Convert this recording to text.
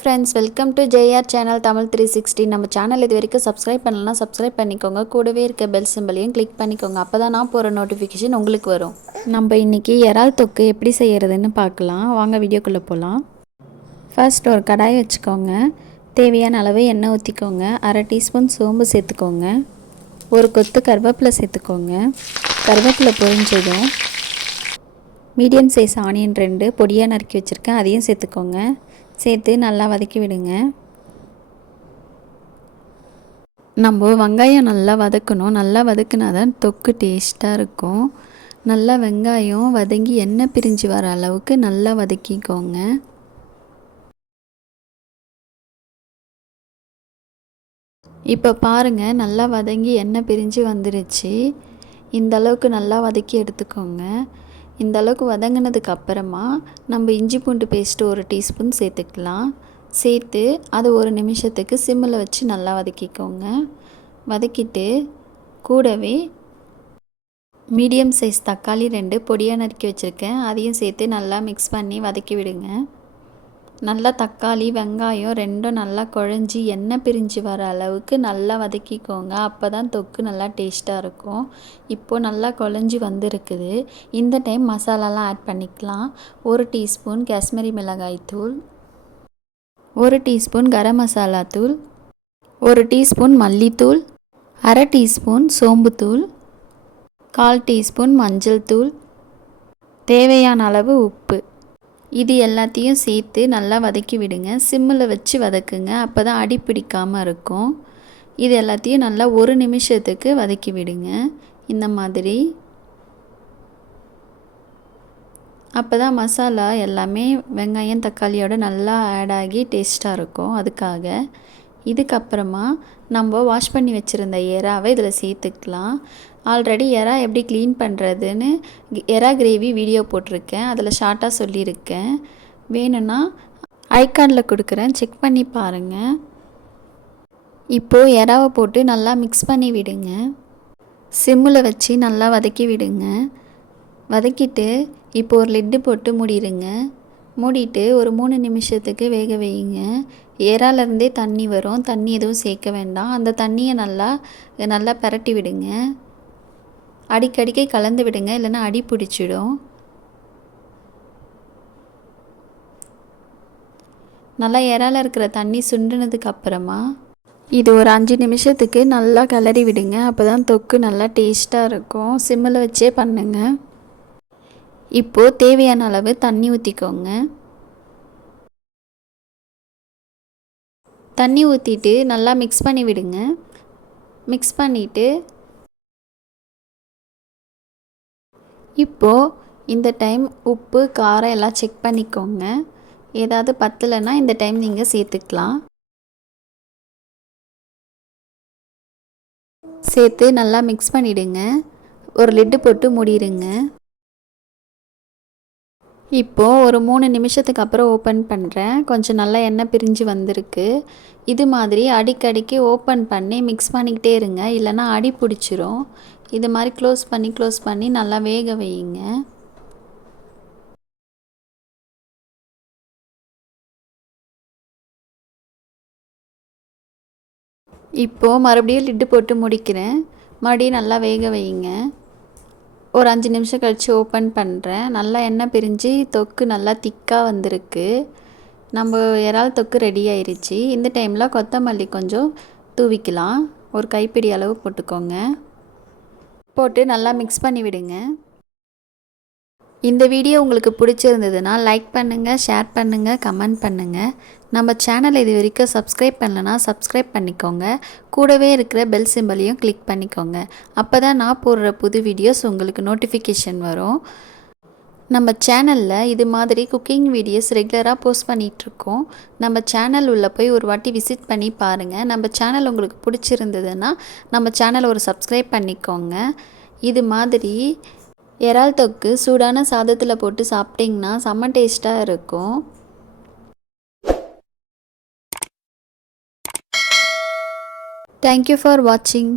Friends welcome to JR channel Tamil three sixty நம்ம channel இது வரைக்கும் சப்ஸ்கிரைப் பண்ணலன்னா சப்ஸ்கிரைப் பண்ணிக்கோங்க. கூடவே இருக்க பெல் சிம்பிளையும் கிளிக் பண்ணிக்கோங்க. அப்போ தான் நான் போகிற நோட்டிஃபிகேஷன் உங்களுக்கு வரும். நம்ம இன்றைக்கி இறால் தொக்கு எப்படி செய்கிறதுன்னு பார்க்கலாம். வாங்க வீடியோக்குள்ளே போகலாம் ஃபர்ஸ்ட் ஒரு கடாய் வச்சுக்கோங்க. தேவையான அளவு எண்ணெய் ஊற்றிக்கோங்க அரை டீஸ்பூன் சோம்பு சேர்த்துக்கோங்க. ஒரு கொத்து கருவேப்பிலை சேர்த்துக்கோங்க. கருவேப்பிலை பொரிஞ்சதும் மீடியம் சைஸ் ஆனியன் ரெண்டு பொடியாக நறுக்கி வச்சுருக்கேன். அதையும் சேர்த்துக்கோங்க. சேர்த்து நல்லா வதக்கி விடுங்க. நம்ம வெங்காயம் நல்லா வதக்கணும். நல்லா வதக்குனா தான் தொக்கு டேஸ்ட்டாக இருக்கும். நல்லா வெங்காயம் வதங்கி எண்ணெய் பிரிஞ்சு வர அளவுக்கு நல்லா வதக்கிக்கோங்க. இப்போ பாருங்கள் நல்லா வதங்கி எண்ணெய் பிரிஞ்சு வந்துருச்சு. இந்த அளவுக்கு நல்லா வதக்கி எடுத்துக்கோங்க. இந்த அளவுக்கு வதங்கினதுக்கு அப்புறமா நம்ம இஞ்சி பூண்டு பேஸ்ட்டு ஒரு டீஸ்பூன் சேர்த்துக்கலாம். சேர்த்து அது ஒரு நிமிஷத்துக்கு சிம்மில் வச்சு நல்லா வதக்கிக்கோங்க. வதக்கிட்டு கூடவே மீடியம் சைஸ் தக்காளி ரெண்டு பொடியாக நறுக்கி வச்சுருக்கேன். அதையும் சேர்த்து நல்லா மிக்ஸ் பண்ணி வதக்கி விடுங்க. நல்லா தக்காளி வெங்காயம் ரெண்டும் நல்லா குழஞ்சி எண்ணெய் பிரிஞ்சு வர அளவுக்கு நல்லா வதக்கிக்கோங்க. அப்போ தான் தொக்கு நல்லா டேஸ்ட்டாக இருக்கும். இப்போது நல்லா குழஞ்சி வந்திருக்குது. இந்த டைம் மசாலாலாம் ஆட் பண்ணிக்கலாம். ஒரு டீஸ்பூன் காஷ்மீரி மிளகாய் தூள். ஒரு டீஸ்பூன் கரம் மசாலா தூள். ஒரு டீஸ்பூன் மல்லித்தூள். அரை டீஸ்பூன் சோம்புத்தூள் கால் டீஸ்பூன் மஞ்சள் தூள். தேவையான அளவு உப்பு. இது எல்லாத்தையும் சேர்த்து நல்லா வதக்கி விடுங்க. சிம்மில் வச்சு வதக்குங்க. அப்போ தான் அடி பிடிக்காமல் இருக்கும். இது எல்லாத்தையும் நல்லா ஒரு நிமிஷத்துக்கு வதக்கி விடுங்க. இந்த மாதிரி. அப்போ தான் மசாலா எல்லாமே வெங்காயம் தக்காளியோட நல்லா ஆட் ஆகி டேஸ்ட்டாக இருக்கும். அதுக்காக. இதுக்கப்புறமா நம்ம வாஷ் பண்ணி வச்சுருந்த எறாவை இதில் சேர்த்துக்கலாம். ஆல்ரெடி எறா எப்படி க்ளீன் பண்ணுறதுன்னு எறா கிரேவி வீடியோ போட்டிருக்கேன். அதில் ஷார்ட்டாக சொல்லியிருக்கேன். வேணும்னா ஐகானில் கொடுக்குறேன். செக் பண்ணி பாருங்கள் இப்போது எறாவை போட்டு நல்லா மிக்ஸ் பண்ணி விடுங்க. சிம்மில் வச்சு நல்லா வதக்கி விடுங்க. வதக்கிட்டு இப்போ ஒரு லெட்டு போட்டு மூடிடுங்க மூடிட்டு ஒரு மூணு நிமிஷத்துக்கு வேக வையுங்க ஏறாலேருந்தே தண்ணி வரும். தண்ணி எதுவும் சேர்க்க வேண்டாம். அந்த தண்ணியை நல்லா நல்லா பரட்டி விடுங்க. அடிக்கடிக்கை கலந்து விடுங்க இல்லைன்னா அடி பிடிச்சிடும். நல்லா இறால இருக்கிற தண்ணி சுண்டுனதுக்கு அப்புறமா இது ஒரு அஞ்சு நிமிஷத்துக்கு நல்லா கிளறி விடுங்க. அப்போ தான் தொக்கு நல்லா டேஸ்ட்டாக இருக்கும். சிம்மில் வச்சே பண்ணுங்க. இப்போது தேவையான அளவு தண்ணி ஊற்றிக்கோங்க தண்ணி ஊற்றிட்டு நல்லா மிக்ஸ் பண்ணி விடுங்க. மிக்ஸ் பண்ணிவிட்டு இப்போது இந்த டைம் உப்பு காரம் எல்லாம் செக் பண்ணிக்கோங்க. ஏதாவது பத்தலைன்னா இந்த டைம் நீங்கள் சேர்த்துக்கலாம். சேர்த்து நல்லா மிக்ஸ் பண்ணிவிடுங்க ஒரு லிட்டு போட்டு மூடிடுங்க. இப்போது ஒரு மூணு நிமிஷத்துக்கு அப்புறம் ஓப்பன் பண்ணுறேன் கொஞ்சம் நல்லா எண்ணெய் பிரிஞ்சு வந்திருக்கு. இது மாதிரி அடிக்கடிக்கு ஓப்பன் பண்ணி மிக்ஸ் பண்ணிக்கிட்டே இருங்க. இல்லைன்னா அடி பிடிச்சிரும். இது மாதிரி க்ளோஸ் பண்ணி க்ளோஸ் பண்ணி நல்லா வேக வையுங்க. இப்போது மறுபடியும் லிட்டு போட்டு முடிக்கிறேன். மறுபடியும் நல்லா வேக வையுங்க. ஒரு அஞ்சு நிமிஷம் கழித்து ஓப்பன் பண்ணுறேன் நல்லா எண்ணெய் பிரிஞ்சு தொக்கு நல்லா திக்காக வந்திருக்கு. நம்ம இறால் தொக்கு ரெடி ஆயிடுச்சு இந்த டைமில் கொத்தமல்லி கொஞ்சம் தூவிக்கலாம். ஒரு கைப்பிடி அளவு போட்டுக்கோங்க. போட்டு நல்லா மிக்ஸ் பண்ணி விடுங்க. இந்த வீடியோ உங்களுக்கு பிடிச்சிருந்ததுன்னா லைக் பண்ணுங்கள் ஷேர் பண்ணுங்கள் கமெண்ட் பண்ணுங்கள் நம்ம சேனல் இது வரைக்கும் சப்ஸ்கிரைப் பண்ணலன்னா சப்ஸ்கிரைப் பண்ணிக்கோங்க. கூடவே இருக்கிற பெல் சிம்பலையும் கிளிக் பண்ணிக்கோங்க. அப்போ தான் நான் போடுற புது வீடியோஸ் உங்களுக்கு நோட்டிஃபிகேஷன் வரும். நம்ம சேனலில் இது மாதிரி குக்கிங் வீடியோஸ் ரெகுலராக போஸ்ட் பண்ணிகிட்ருக்கோம் நம்ம சேனல் உள்ளே போய் ஒரு வாட்டி விசிட் பண்ணி பாருங்கள் நம்ம சேனல் உங்களுக்கு பிடிச்சிருந்ததுன்னா நம்ம சேனலை ஒரு சப்ஸ்கிரைப் பண்ணிக்கோங்க. இது மாதிரி இறால் தொக்கு சூடான சாதத்தில் போட்டு சாப்பிட்டிங்கன்னா செம்ம டேஸ்ட்டாக இருக்கும். தேங்க்யூ ஃபார் வாட்சிங்